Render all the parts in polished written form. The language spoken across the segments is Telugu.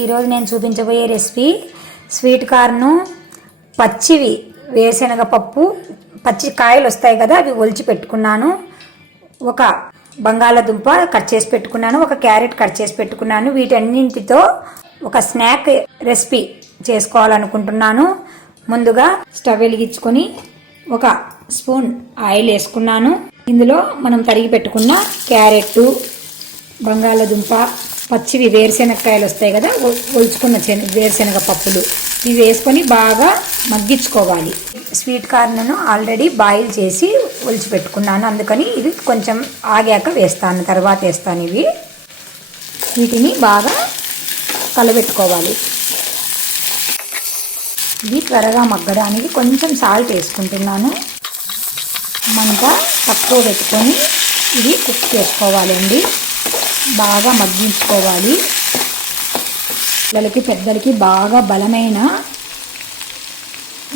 ఈరోజు నేను చూపించబోయే రెసిపీ స్వీట్ కార్న్ పచ్చివి వేరుశనగ పప్పు పచ్చి కాయలు వస్తాయి కదా, అవి ఒలిచి పెట్టుకున్నాను. ఒక బంగాళదుంప కట్ చేసి పెట్టుకున్నాను, ఒక క్యారెట్ కట్ చేసి పెట్టుకున్నాను. వీటన్నింటితో ఒక స్నాక్ రెసిపీ చేసుకోవాలనుకుంటున్నాను. ముందుగా స్టవ్ వెలిగించుకొని ఒక స్పూన్ ఆయిల్ వేసుకున్నాను. ఇందులో మనం తరిగి పెట్టుకున్న క్యారెట్, బంగాళదుంప, పచ్చివి వేరుశనగకాయలు వస్తాయి కదా, ఒలుచుకున్న వేరుశనగ పప్పులు ఇవి వేసుకొని బాగా మగ్గించుకోవాలి. స్వీట్ కార్న్ను ఆల్రెడీ బాయిల్ చేసి ఒలిచి పెట్టుకున్నాను, అందుకని ఇది కొంచెం ఆగాక వేస్తాను, తర్వాత వేస్తాను. వీటిని బాగా కలబెట్టుకోవాలి. ఇవి త్వరగా మగ్గడానికి కొంచెం సాల్ట్ వేసుకుంటున్నాను. మంట తక్కువ పెట్టుకొని ఇది కుక్ చేసుకోవాలండి, బాగా మగ్గించుకోవాలి. పిల్లలకి పెద్దలకి బాగా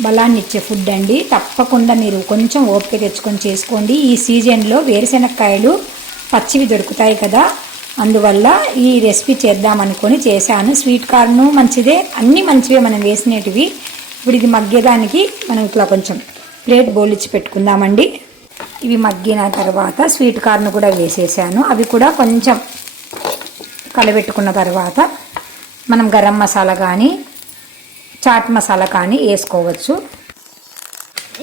బలాన్ని ఇచ్చే ఫుడ్ అండి. తప్పకుండా మీరు కొంచెం ఓపిక తెచ్చుకొని చేసుకోండి. ఈ సీజన్లో వేరుశనగకాయలు పచ్చివి దొరుకుతాయి కదా, అందువల్ల ఈ రెసిపీ చేద్దామనుకొని చేశాను. స్వీట్ కార్న్ మంచిదే, అన్నీ మంచివే మనం వేసినవి. ఇప్పుడు ఇది మగ్గేదానికి మనం ఇట్లా కొంచెం ప్లేట్ బోలిచ్చి పెట్టుకుందామండి. ఇవి మగ్గిన తర్వాత స్వీట్ కార్న్ కూడా వేసేసాను. అవి కూడా కొంచెం కలబెట్టుకున్న తర్వాత మనం గరం మసాలా కానీ చాట్ మసాలా కానీ వేసుకోవచ్చు.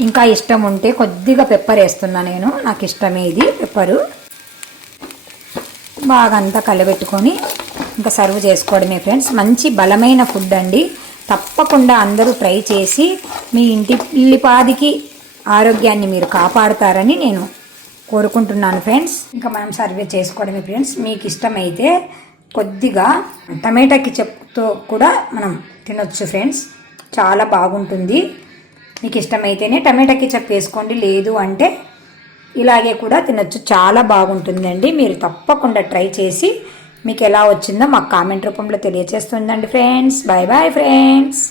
ఇంకా ఇష్టం ఉంటే కొద్దిగా పెప్పర్ వేస్తున్నా నేను, నాకు ఇష్టమే ఇది పెప్పరు. బాగా అంతా కలబెట్టుకొని ఇంకా సర్వ్ చేసుకోవడమే ఫ్రెండ్స్. మంచి బలమైన ఫుడ్ అండి, తప్పకుండా అందరూ ట్రై చేసి మీ ఇల్లిపాదికి ఆరోగ్యాన్ని మీరు కాపాడుతారని నేను కోరుకుంటున్నాను ఫ్రెండ్స్. ఇంకా మనం సర్వ్ చేసుకోవడమే ఫ్రెండ్స్. మీకు ఇష్టమైతే కొద్దిగా టమాటా కెచప్తో కూడా మనం తినొచ్చు ఫ్రెండ్స్, చాలా బాగుంటుంది. మీకు ఇష్టమైతేనే టమాటా కెచప్ వేసుకోండి, లేదు అంటే ఇలాగే కూడా తినొచ్చు, చాలా బాగుంటుందండి. మీరు తప్పకుండా ట్రై చేసి మీకు ఎలా వచ్చిందో మాకు కామెంట్ రూపంలో తెలియజేస్తుందండి ఫ్రెండ్స్. Bye bye friends.